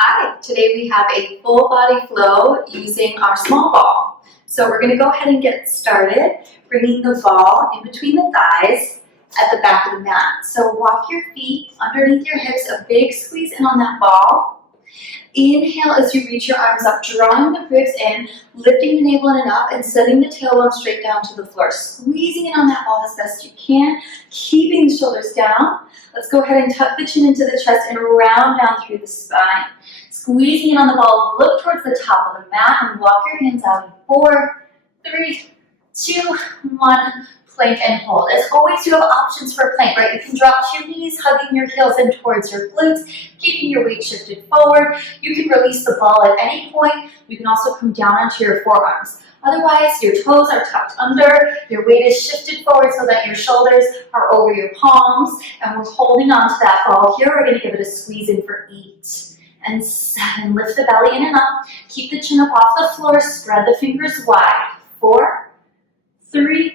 Hi, today we have a full body flow using our small ball. So we're going to go ahead and get started, bringing the ball in between the thighs at the back of the mat. So walk your feet underneath your hips, a big squeeze in on that ball. Inhale as you reach your arms up, drawing the ribs in, lifting the navel in and up, and sending the tailbone straight down to the floor. Squeezing in on that ball as best you can, keeping the shoulders down. Let's go ahead and tuck the chin into the chest and round down through the spine. Squeezing in on the ball, look towards the top of the mat and walk your hands out in 4, 3, 2, 1. Plank and hold. As always, you have options for plank, right? You can drop to your knees, hugging your heels in towards your glutes, keeping your weight shifted forward. You can release the ball at any point. You can also come down onto your forearms. Otherwise, your toes are tucked under, your weight is shifted forward so that your shoulders are over your palms, and we're holding on to that ball here. We're going to give it a squeeze in for 8 and 7. Lift the belly in and up. Keep the chin up off the floor. Spread the fingers wide. 4, 3,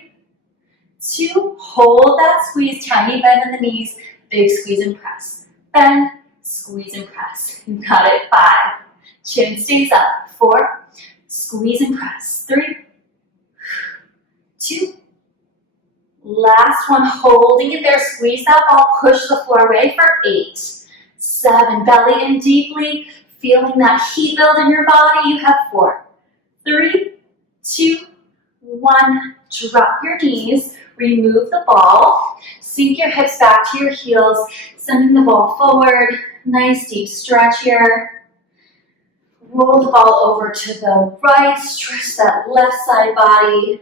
2, hold that squeeze, tiny bend in the knees, big squeeze and press. Bend, squeeze and press. You got it. 5, chin stays up. 4, squeeze and press. 3, 2, last one, holding it there, squeeze that ball, push the floor away for 8, 7, belly in deeply, feeling that heat build in your body. You have 4, 3, 2, 1, drop your knees. Remove the ball, sink your hips back to your heels, sending the ball forward. Nice deep stretch here. Roll the ball over to the right, stretch that left side body.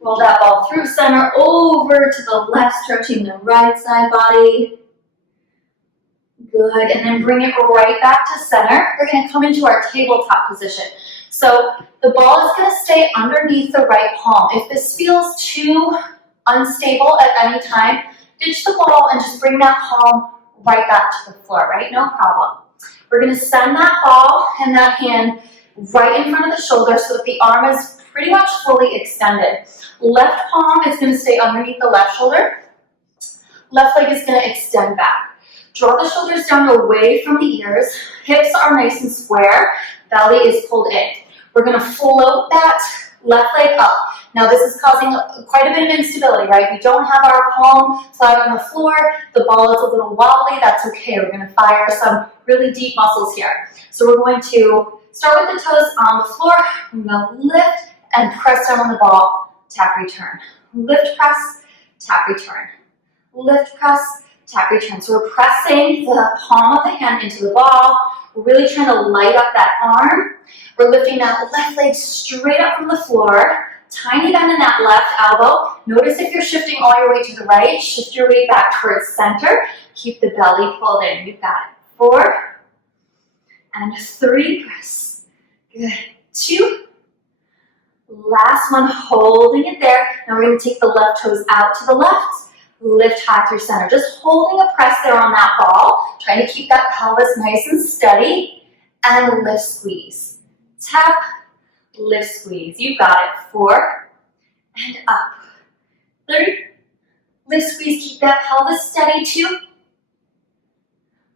Roll that ball through center, over to the left, stretching the right side body. Good, and then bring it right back to center. We're going to come into our tabletop position. So the ball is going to stay underneath the right palm. If this feels too unstable at any time, ditch the ball and just bring that palm right back to the floor, right? No problem. We're going to send that ball and that hand right in front of the shoulder so that the arm is pretty much fully extended. Left palm is going to stay underneath the left shoulder. Left leg is going to extend back. Draw the shoulders down away from the ears. Hips are nice and square. Belly is pulled in. We're going to float that left leg up. Now this is causing quite a bit of instability, right? We don't have our palm flat on the floor. The ball is a little wobbly. That's okay. We're going to fire some really deep muscles here. So we're going to start with the toes on the floor. We're going to lift and press down on the ball. Tap, return. Lift, press, tap, return. Lift, press, tap, return. So we're pressing the palm of the hand into the ball. We're really trying to light up that arm. We're lifting that left leg straight up from the floor. Tiny bend in that left elbow. Notice if you're shifting all your weight to the right, shift your weight back towards center. Keep the belly pulled in. You've got it. 4 and 3, press. Good. 2. Last one, holding it there. Now we're going to take the left toes out to the left. Lift high through center. Just holding a press there on that ball. Trying to keep that pelvis nice and steady. And lift, squeeze. Tap, lift, squeeze. You got it. 4 and up. 3. Lift, squeeze. Keep that pelvis steady. 2.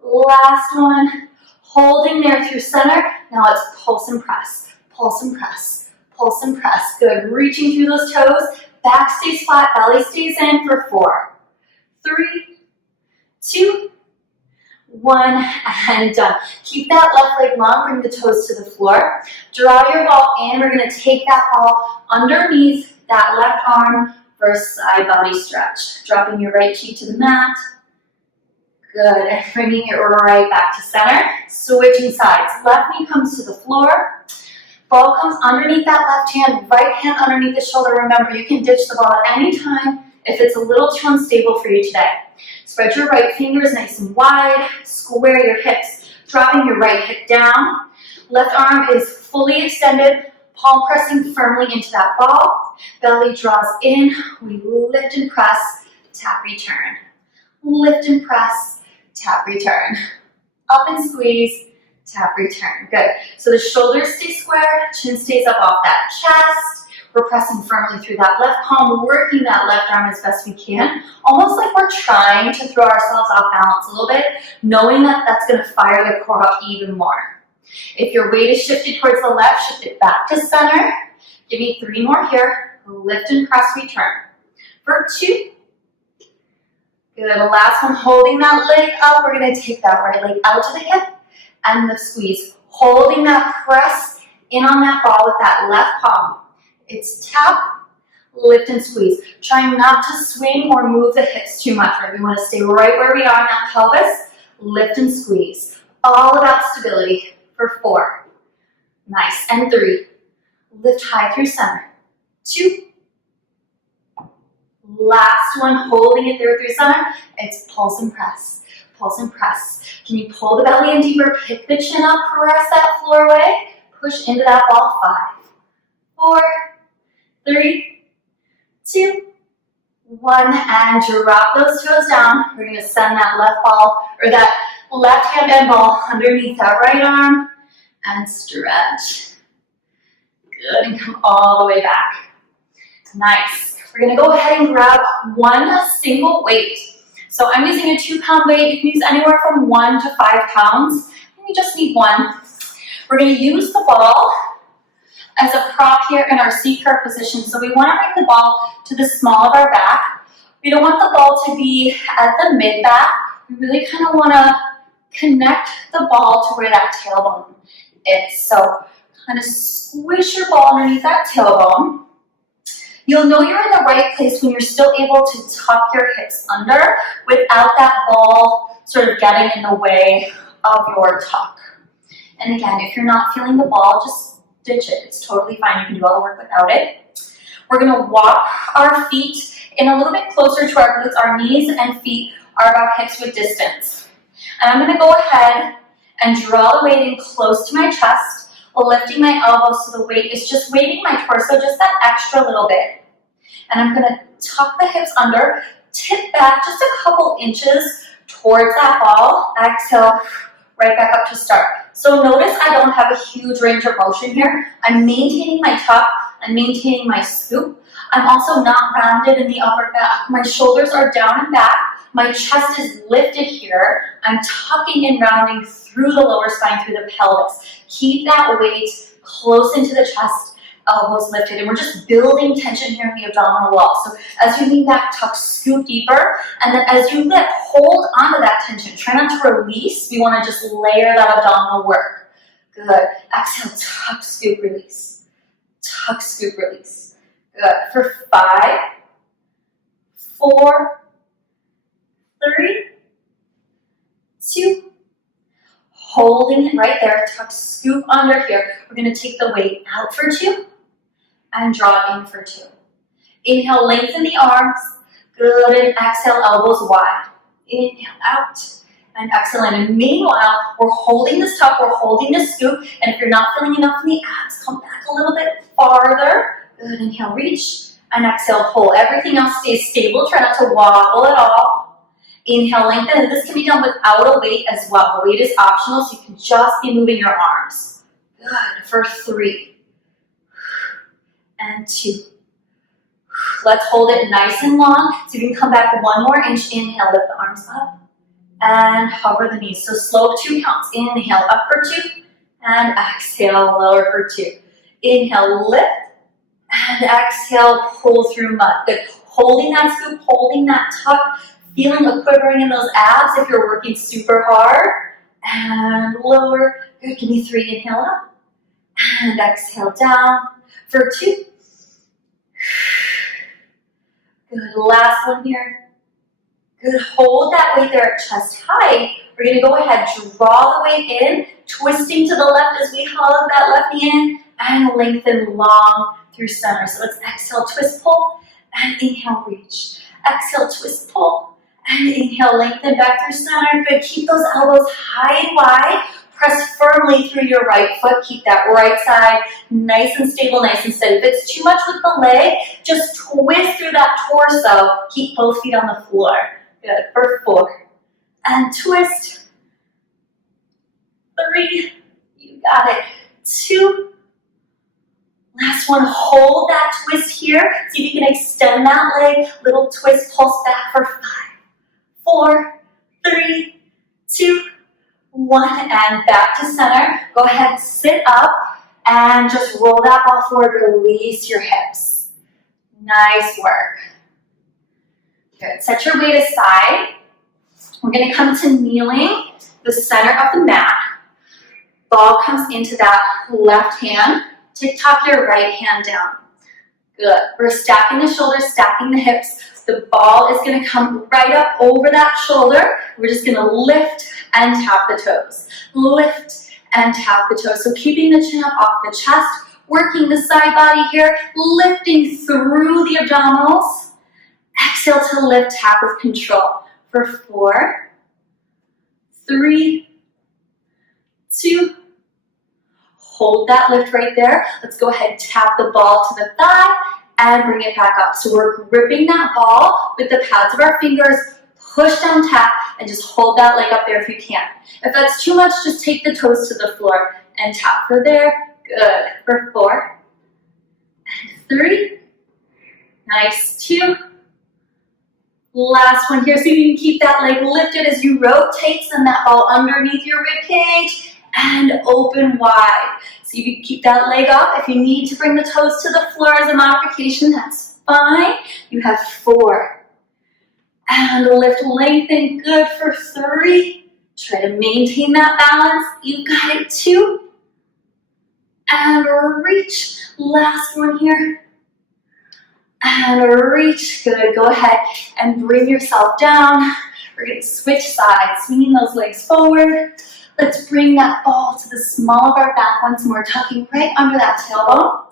Last one. Holding there through center. Now it's pulse and press. Pulse and press. Pulse and press. Good. Reaching through those toes. Back stays flat. Belly stays in for 4, 3, 2, 1, and done. Keep that left leg long, bring the toes to the floor. Draw your ball in. We're going to take that ball underneath that left arm for a side body stretch. Dropping your right cheek to the mat. Good, and bringing it right back to center. Switching sides. Left knee comes to the floor. Ball comes underneath that left hand, right hand underneath the shoulder. Remember, you can ditch the ball at any time if it's a little too unstable for you today. Spread your right fingers nice and wide. Square your hips, dropping your right hip down. Left arm is fully extended, palm pressing firmly into that ball. Belly draws in. We lift and press, tap, return. Lift and press, tap, return. Up and squeeze, tap, return. Good. So the shoulders stay square, chin stays up off that chest. We're pressing firmly through that left palm, working that left arm as best we can, almost like we're trying to throw ourselves off balance a little bit, knowing that that's going to fire the core up even more. If your weight is shifted towards the left, shift it back to center. Give me 3 more here. Lift and press, return. For 2. Good, last one, holding that leg up. We're going to take that right leg out to the hip and lift, squeeze. Holding that press in on that ball with that left palm. It's tap, lift and squeeze. Trying not to swing or move the hips too much, right? We want to stay right where we are in that pelvis. Lift and squeeze. All about stability. For 4. Nice. And 3. Lift high through center. 2. Last one, holding it there through center. It's pulse and press. Pulse and press. Can you pull the belly in deeper? Pick the chin up, press that floor away. Push into that ball. 5, 4, 3, 2, 1. And drop those toes down. We're going to send that left ball, or that left hand and ball underneath that right arm. And stretch. Good. And come all the way back. Nice. We're going to go ahead and grab one single weight. So I'm using a 2-pound weight. You can use anywhere from 1 to 5 pounds. And we just need 1. We're going to use the ball as a prop here in our C-curve position. So we want to bring the ball to the small of our back. We don't want the ball to be at the mid-back. We really kind of want to connect the ball to where that tailbone is. So kind of squish your ball underneath that tailbone. You'll know you're in the right place when you're still able to tuck your hips under without that ball sort of getting in the way of your tuck. And again, if you're not feeling the ball, just ditch it. It's totally fine. You can do all the work without it. We're going to walk our feet in a little bit closer to our glutes. Our knees and feet are about hips width distance. And I'm going to go ahead and draw the weight in close to my chest, lifting my elbows so the weight is just weighting my torso just that extra little bit. And I'm going to tuck the hips under, tip back just a couple inches towards that ball. Exhale, right back up to start. So notice I don't have a huge range of motion here. I'm maintaining my tuck, I'm maintaining my scoop. I'm also not rounded in the upper back. My shoulders are down and back. My chest is lifted here. I'm tucking and rounding through the lower spine, through the pelvis. Keep that weight close into the chest, elbows lifted, and we're just building tension here in the abdominal wall. So as you lean back, tuck, scoop deeper, and then as you lift, hold onto that tension. Try not to release. We want to just layer that abdominal work. Good. Exhale, tuck, scoop, release. Tuck, scoop, release. Good. For 5, 4, 3, 2, holding it right there, tuck, scoop under here. We're going to take the weight out for 2 and draw in for 2. Inhale, lengthen the arms. Good, and exhale, elbows wide. Inhale, out, and exhale in. And meanwhile, we're holding this tuck, we're holding this scoop, and if you're not feeling enough in the abs, come back a little bit farther. Good, inhale, reach, and exhale, pull. Everything else stays stable. Try not to wobble at all. Inhale, lengthen, and this can be done without a weight as well. The weight is optional, so you can just be moving your arms. Good, for 3, and 2. Let's hold it nice and long, so you can come back 1 more inch. Inhale, lift the arms up, and hover the knees. So slow 2 counts. Inhale, up for 2, and exhale, lower for 2. Inhale, lift, and exhale, pull through mud. Good, holding that scoop, holding that tuck, feeling a quivering in those abs if you're working super hard. And lower. Good, give me 3, inhale up, and exhale down for 2. Good, last one here. Good, hold that weight there at chest height. We're going to go ahead, draw the weight in, twisting to the left as we hug that left knee in, and lengthen long through center. So let's exhale, twist, pull, and inhale, reach. Exhale, twist, pull, and inhale, lengthen back through center. Good, keep those elbows high and wide. Press firmly through your right foot. Keep that right side nice and stable, nice and steady. If it's too much with the leg, just twist through that torso. Keep both feet on the floor. Good, for 4. And twist. 3. You got it. 2. Last one, hold that twist here. See if you can extend that leg. Little twist, pulse back for 5, 4, 3, 2, 1, and back to center. Go ahead, sit up, and just roll that ball forward. Release your hips. Nice work. Good. Set your weight aside. We're going to come to kneeling, the center of the mat. Ball comes into that left hand. Tick-tock your right hand down. Good. We're stacking the shoulders, stacking the hips. The ball is going to come right up over that shoulder. We're just going to lift and tap the toes. Lift and tap the toes. So keeping the chin up off the chest, working the side body here, lifting through the abdominals. Exhale to lift, tap with control. For 4, 3, 2, hold that lift right there. Let's go ahead and tap the ball to the thigh and bring it back up. So we're gripping that ball with the pads of our fingers, push down, tap, and just hold that leg up there if you can. If that's too much, just take the toes to the floor and tap for there. Good. For 4, and 3, nice, 2, last one here. So you can keep that leg lifted as you rotate, send that ball underneath your rib cage and open wide. So you can keep that leg up. If you need to bring the toes to the floor as a modification, that's fine. You have 4. And lift, lengthen, good for 3. Try to maintain that balance. You got it, 2. And reach. Last one here. And reach. Good. Go ahead and bring yourself down. We're going to switch sides, swinging those legs forward. Let's bring that ball to the small of our back once more, tucking right under that tailbone.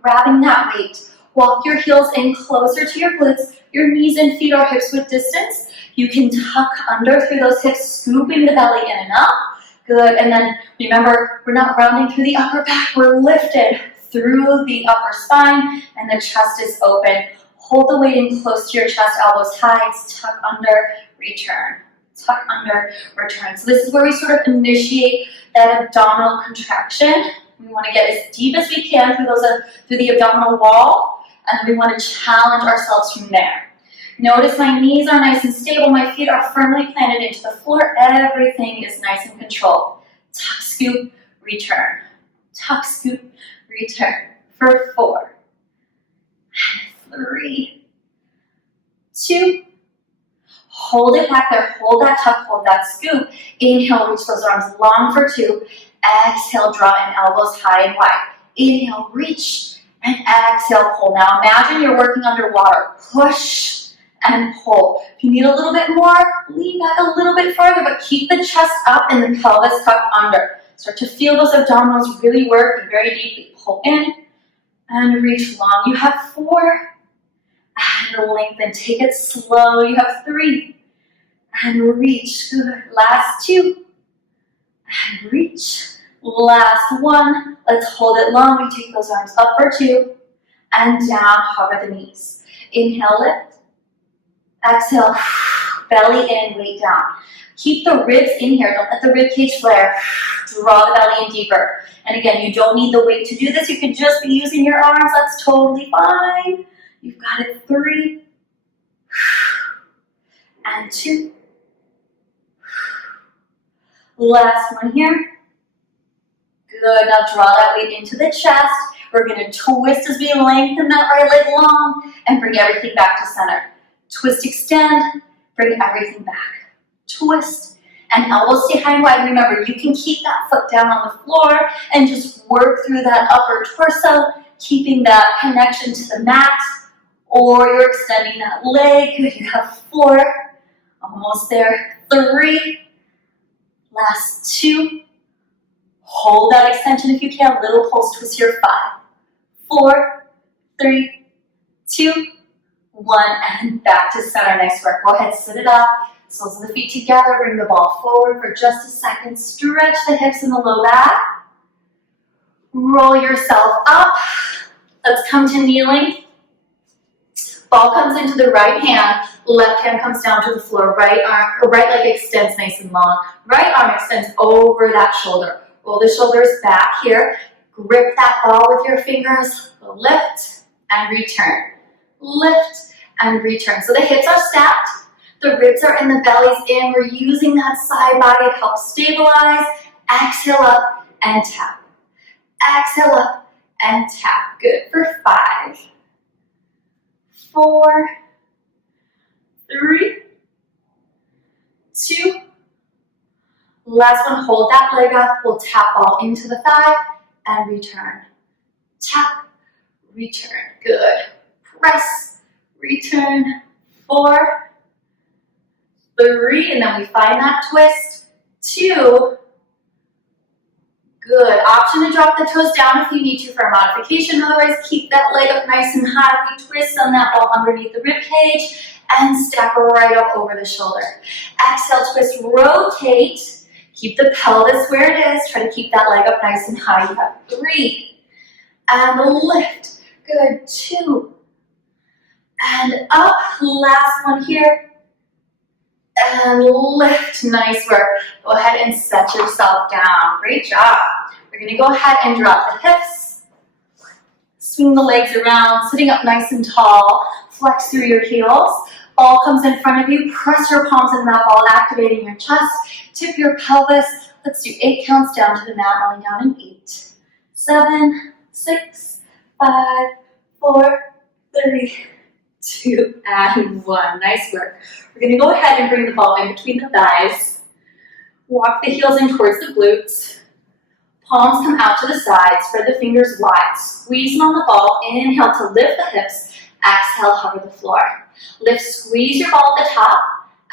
Grabbing that weight. Walk your heels in closer to your glutes. Your knees and feet are hips width distance. You can tuck under through those hips, scooping the belly in and up. Good. And then remember, we're not rounding through the upper back. We're lifted through the upper spine, and the chest is open. Hold the weight in close to your chest, elbows high, tuck under, return. Tuck under, return. So this is where we sort of initiate that abdominal contraction. We want to get as deep as we can through the abdominal wall, and we want to challenge ourselves from there. Notice my knees are nice and stable. My feet are firmly planted into the floor. Everything is nice and controlled. Tuck, scoop, return. Tuck, scoop, return. For 4, 3, 2, hold it back there, hold that tuck, hold that scoop. Inhale, reach those arms long for 2. Exhale, draw in, elbows high and wide. Inhale, reach, and exhale, pull. Now imagine you're working underwater. Push and pull. If you need a little bit more, lean back a little bit farther, but keep the chest up and the pelvis tucked under. Start to feel those abdominals really work and very deeply. Pull in and reach long. You have 4. And lengthen. Take it slow. You have 3. And reach. Good. Last 2. And reach. Last 1. Let's hold it long. We take those arms up for 2. And down. Hover the knees. Inhale, lift. Exhale. Belly in, weight down. Keep the ribs in here. Don't let the rib cage flare. Draw the belly in deeper. And again, you don't need the weight to do this. You could just be using your arms. That's totally fine. You've got it. 3. And 2. Last one here. Good. Now draw that weight into the chest. We're going to twist as we lengthen that right leg long and bring everything back to center. Twist, extend, bring everything back. Twist, and elbows stay high and wide. Remember, you can keep that foot down on the floor and just work through that upper torso, keeping that connection to the mat, or you're extending that leg. You have 4, almost there. 3, last 2. Hold that extension if you can. Little pulse twist here. 5, 4, 3, 2, 1, and back to center. Nice work. Go ahead, sit it up. Soles of the feet together. Bring the ball forward for just a second. Stretch the hips in the low back. Roll yourself up. Let's come to kneeling. Ball comes into the right hand. Left hand comes down to the floor. Right leg extends nice and long. Right arm extends over that shoulder. Roll the shoulders back here. Grip that ball with your fingers, lift and return. Lift and return. So the hips are stacked, the ribs are in, the belly's in. We're using that side body to help stabilize. Exhale up and tap. Exhale up and tap. Good for 5, 4, 3, 2. Last one, hold that leg up. We'll tap all into the thigh and return. Tap, return. Good. Press, return. 4, 3, and then we find that twist. 2. Good. Option to drop the toes down if you need to for a modification. Otherwise, keep that leg up nice and high. We twist on that ball underneath the rib cage and stack right up over the shoulder. Exhale, twist, rotate. Keep the pelvis where it is. Try to keep that leg up nice and high. You have 3. And lift. Good. 2. And up. Last one here. And lift. Nice work. Go ahead and set yourself down. Great job. We're going to go ahead and drop the hips. Swing the legs around, sitting up nice and tall. Flex through your heels. Ball comes in front of you. Press your palms in that ball, activating your chest. Tip your pelvis. Let's do 8 counts down to the mat, rolling down in 8, 7, 6, 5, 4, 3, 2, and 1. Nice work. We're going to go ahead and bring the ball in between the thighs. Walk the heels in towards the glutes. Palms come out to the side. Spread the fingers wide. Squeeze them on the ball. Inhale to lift the hips. Exhale, hover the floor. Lift, squeeze your ball at the top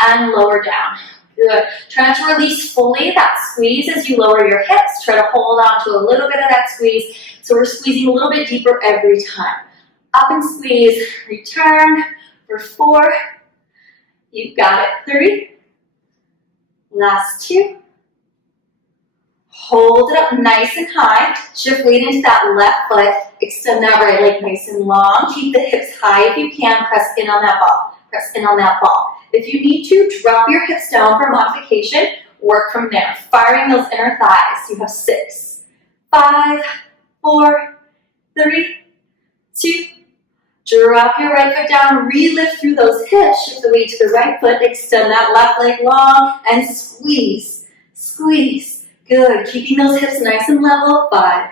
and lower down. Good. Try not to release fully that squeeze as you lower your hips. Try to hold on to a little bit of that squeeze. So we're squeezing a little bit deeper every time. Up and squeeze. Return for 4. You've got it. 3. Last 2. Hold it up nice and high. Shift weight into that left foot. Extend that right leg nice and long. Keep the hips high if you can. Press in on that ball. Press in on that ball. If you need to, drop your hips down for modification. Work from there. Firing those inner thighs. You have 6, 5, 4, 3, 2. Drop your right foot down. Re-lift through those hips. Shift the weight to the right foot. Extend that left leg long and squeeze. Squeeze. Good. Keeping those hips nice and level. 5,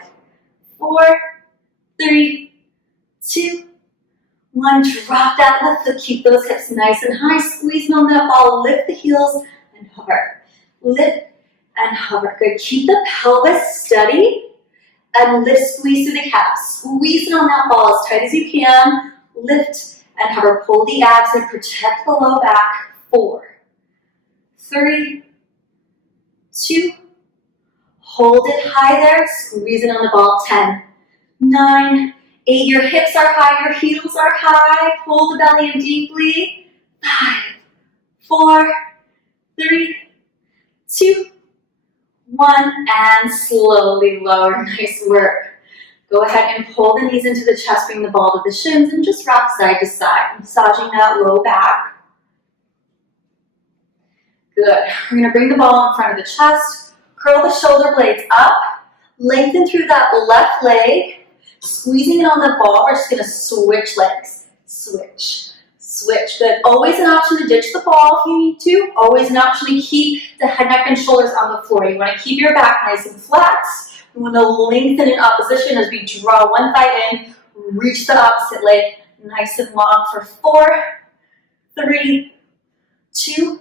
4, 3, 2, 1. Drop that left foot. Keep those hips nice and high. Squeeze on that ball. Lift the heels and hover. Lift and hover. Good. Keep the pelvis steady and lift, squeeze through the calves. Squeeze it on that ball as tight as you can. Lift and hover. Pull the abs and protect the low back. 4, 3, 2. Hold it high there. Squeeze it on the ball. 10, 9, 8. Your hips are high. Your heels are high. Pull the belly in deeply. 5, 4, 3, 2, 1. And slowly lower. Nice work. Go ahead and pull the knees into the chest. Bring the ball to the shins and just rock side to side. Massaging that low back. Good. We're going to bring the ball in front of the chest. Curl the shoulder blades up, lengthen through that left leg, squeezing it on the ball. We're just going to switch legs. Switch, switch. Good. Always an option to ditch the ball if you need to. Always an option to keep the head, neck, and shoulders on the floor. You want to keep your back nice and flat. You want to lengthen in opposition as we draw one thigh in, reach the opposite leg nice and long for 4, 3, 2,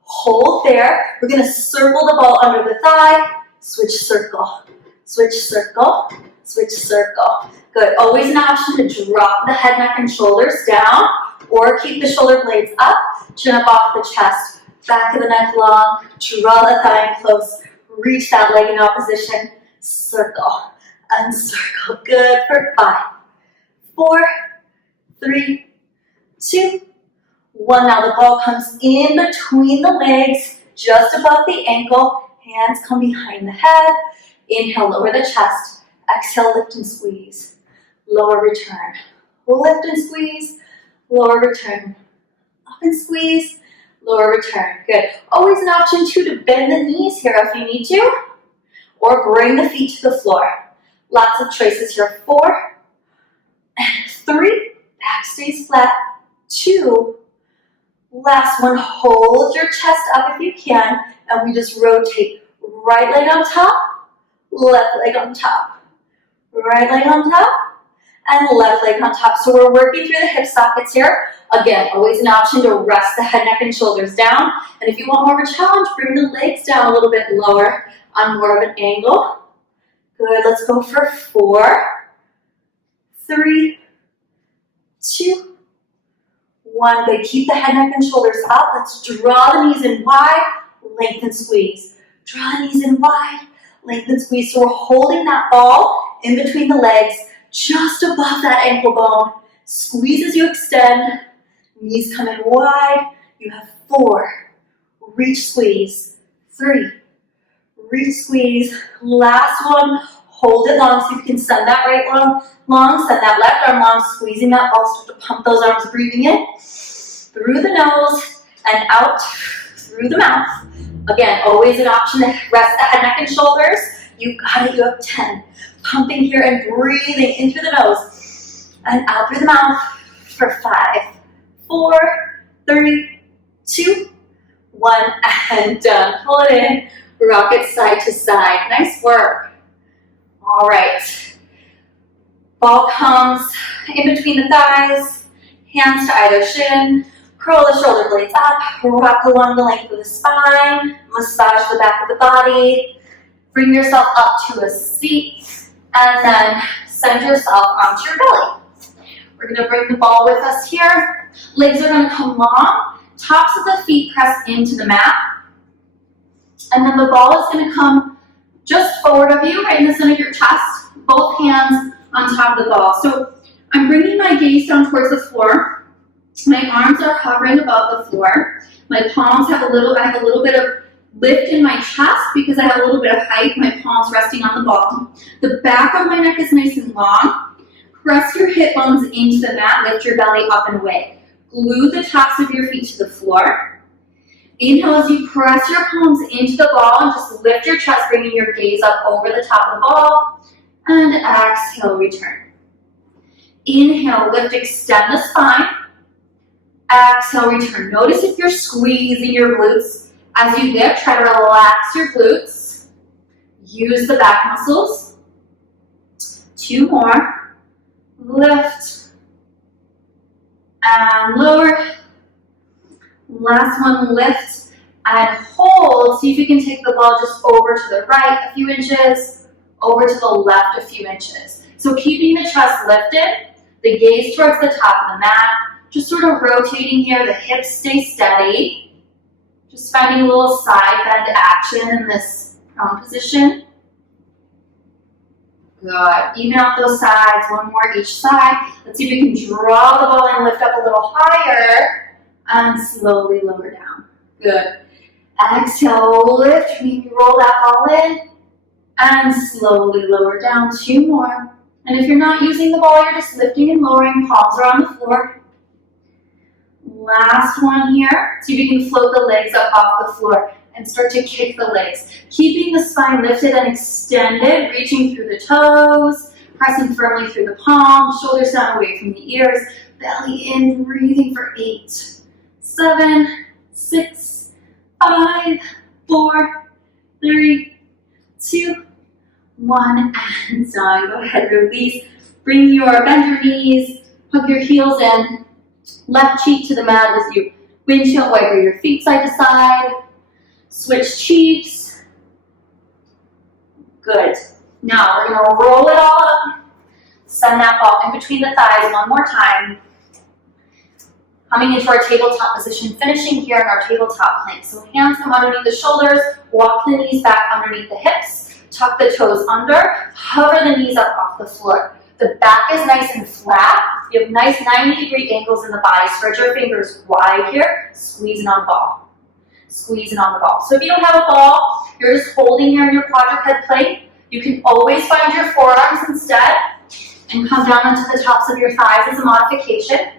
hold there. We're going to circle the ball under the thigh. Switch circle. Switch circle. Switch circle. Good. Always an option to drop the head, neck, and shoulders down or keep the shoulder blades up. Chin up off the chest. Back of the neck long. Draw the thigh in close. Reach that leg in opposition. Circle. And circle. Good for 5, 4, 3, 2, 1. Now the ball comes in between the legs, just above the ankle. Hands come behind the head. Inhale, lower the chest. Exhale, lift and squeeze. Lower, return. Lift and squeeze. Lower, return. Up and squeeze. Lower, return. Good. Always an option too to bend the knees here if you need to. Or bring the feet to the floor. Lots of choices here. 4 and 3. Back stays flat. 2. Last one. Hold your chest up if you can. And we just rotate. Right leg on top. Left leg on top. Right leg on top. And left leg on top. So we're working through the hip sockets here. Again, always an option to rest the head, neck, and shoulders down. And if you want more of a challenge, bring the legs down a little bit lower on more of an angle. Good, let's go for 4, 3, 2, 1. Good, keep the head, neck, and shoulders up. Let's draw the knees in wide, lengthen, squeeze. Draw the knees in wide, lengthen, squeeze. So we're holding that ball in between the legs, just above that ankle bone. Squeeze as you extend. Knees come in wide. You have 4. Reach, squeeze. 3. Reach, squeeze. Last one. Hold it long. See if you can send that right arm long. Send that left arm long. Squeezing that ball. Start to pump those arms. Breathing in through the nose and out through the mouth. Again, always an option to rest the head, neck, and shoulders. You got it. You have 10. Pumping here and breathing in through the nose and out through the mouth for 5, 4, 3, 2, 1, and done. Pull it in. Rock it side to side. Nice work. All right. Ball comes in between the thighs, hands to either shin. Curl the shoulder blades up. Rock along the length of the spine. Massage the back of the body. Bring yourself up to a seat. And then send yourself onto your belly. We're going to bring the ball with us here. Legs are going to come long. Tops of the feet press into the mat. And then the ball is going to come just forward of you, right in the center of your chest. Both hands on top of the ball. So I'm bringing my gaze down towards the floor. My arms are hovering above the floor. My palms have I have a little bit of lift in my chest because I have a little bit of height. My palms resting on the ball. The back of my neck is nice and long. Press your hip bones into the mat. Lift your belly up and away. Glue the tops of your feet to the floor. Inhale as you press your palms into the ball and just lift your chest, bringing your gaze up over the top of the ball. And exhale, return. Inhale, lift, extend the spine. Exhale, return. Notice if you're squeezing your glutes. As you lift, try to relax your glutes. Use the back muscles. 2 more. Lift. And lower. Last one, lift and hold. See if you can take the ball just over to the right a few inches, over to the left a few inches. So keeping the chest lifted, the gaze towards the top of the mat, just sort of rotating here, the hips stay steady. Just finding a little side bend action in this prone position. Good. Even out those sides, 1 more each side. Let's see if we can draw the ball and lift up a little higher and slowly lower down. Good. Exhale, lift, maybe roll that ball in and slowly lower down. 2 more. And if you're not using the ball, you're just lifting and lowering, palms are on the floor. Last one here. See if you can float the legs up off the floor and start to kick the legs. Keeping the spine lifted and extended, reaching through the toes, pressing firmly through the palms, shoulders down away from the ears, belly in, breathing for 8, 7, 6, 5, 4, 3, 2, 1, and done. Go ahead, release. Bend your knees, hug your heels in. Left cheek to the mat as you windshield wiper your feet side to side. Switch cheeks. Good. Now we're going to roll it all up. Send that ball in between the thighs 1 more time. Coming into our tabletop position, finishing here in our tabletop plank. So hands come underneath the shoulders, walk the knees back underneath the hips, tuck the toes under, hover the knees up off the floor. The back is nice and flat. You have nice 90-degree angles in the body. Spread your fingers wide here. Squeezing on the ball. Squeezing on the ball. So if you don't have a ball, you're just holding here in your quadruped plank. You can always find your forearms instead and come down onto the tops of your thighs as a modification.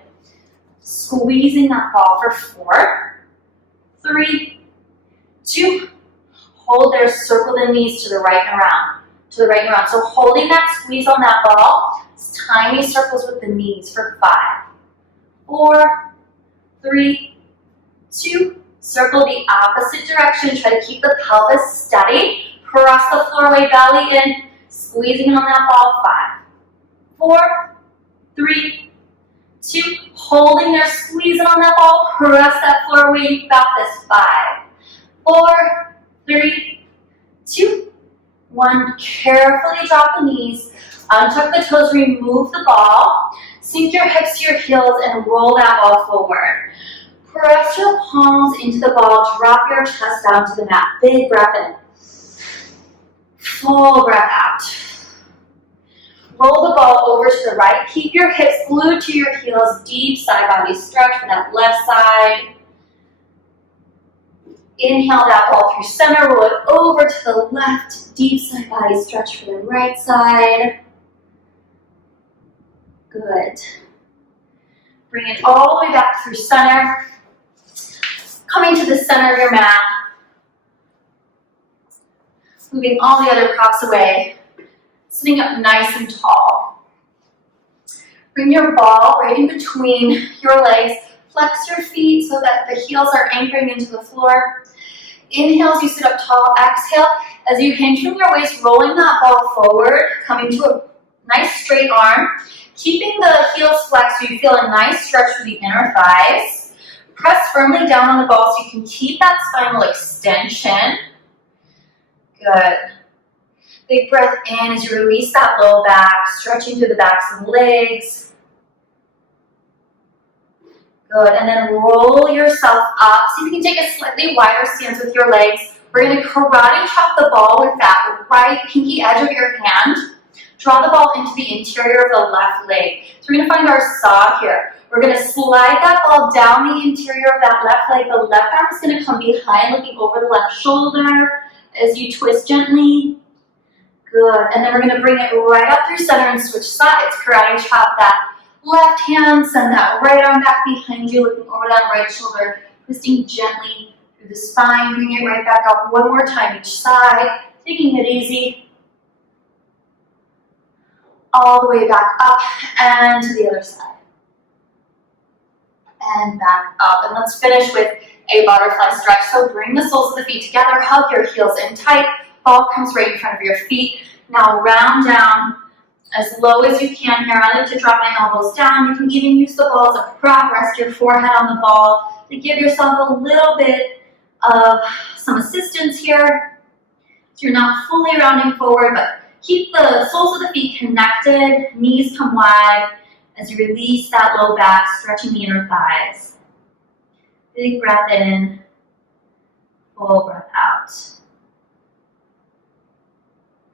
Squeezing that ball for 4, 3, 2. Hold there. Circle the knees to the right and around. to the right and around. So holding that squeeze on that ball, tiny circles with the knees for 5, 4, 3, 2, circle the opposite direction. Try to keep the pelvis steady. Press the floor, weight belly in, squeezing on that ball. 5, 4, 3, 2, holding there, squeezing on that ball. Press that floor weight. You got this. 5, 4, 3, 2, 1. Carefully drop the knees, untuck the toes, remove the ball, sink your hips to your heels, and roll that ball forward. Press your palms into the ball, drop your chest down to the mat. Big breath in. Full breath out. Roll the ball over to the right. Keep your hips glued to your heels. Deep side body stretch for that left side. Inhale that ball through center. Roll it over to the left. Deep side body stretch for the right side. Good. Bring it all the way back through center. Coming to the center of your mat. Moving all the other props away. Sitting up nice and tall. Bring your ball right in between your legs. Flex your feet so that the heels are anchoring into the floor. Inhale as you sit up tall. Exhale as you hinge from your waist, rolling that ball forward, coming to a nice straight arm. Keeping the heels flexed so you feel a nice stretch through the inner thighs. Press firmly down on the ball so you can keep that spinal extension. Good. Big breath in as you release that low back, stretching through the backs of the legs. Good, and then roll yourself up. See if you can take a slightly wider stance with your legs. We're going to karate chop the ball with that right pinky edge of your hand. Draw the ball into the interior of the left leg. So we're going to find our saw here. We're going to slide that ball down the interior of that left leg. The left arm is going to come behind, looking over the left shoulder as you twist gently. Good, and then we're going to bring it right up through center and switch sides. Karate chop that left hand, send that right arm back behind you, looking over that right shoulder, twisting gently through the spine. Bring it right back up one more time each side, taking it easy. All the way back up and to the other side. And back up. And let's finish with a butterfly stretch. So bring the soles of the feet together, hug your heels in tight. Ball comes right in front of your feet. Now round down as low as you can here. I like to drop my elbows down. You can even use the ball as a prop. Rest your forehead on the ball to give yourself a little bit of some assistance here. So you're not fully rounding forward, but keep the soles of the feet connected. Knees come wide as you release that low back, stretching the inner thighs. Big breath in, full breath out.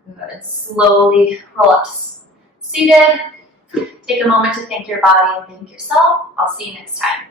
Good. Slowly roll up seated. Take a moment to thank your body and thank yourself. I'll see you next time.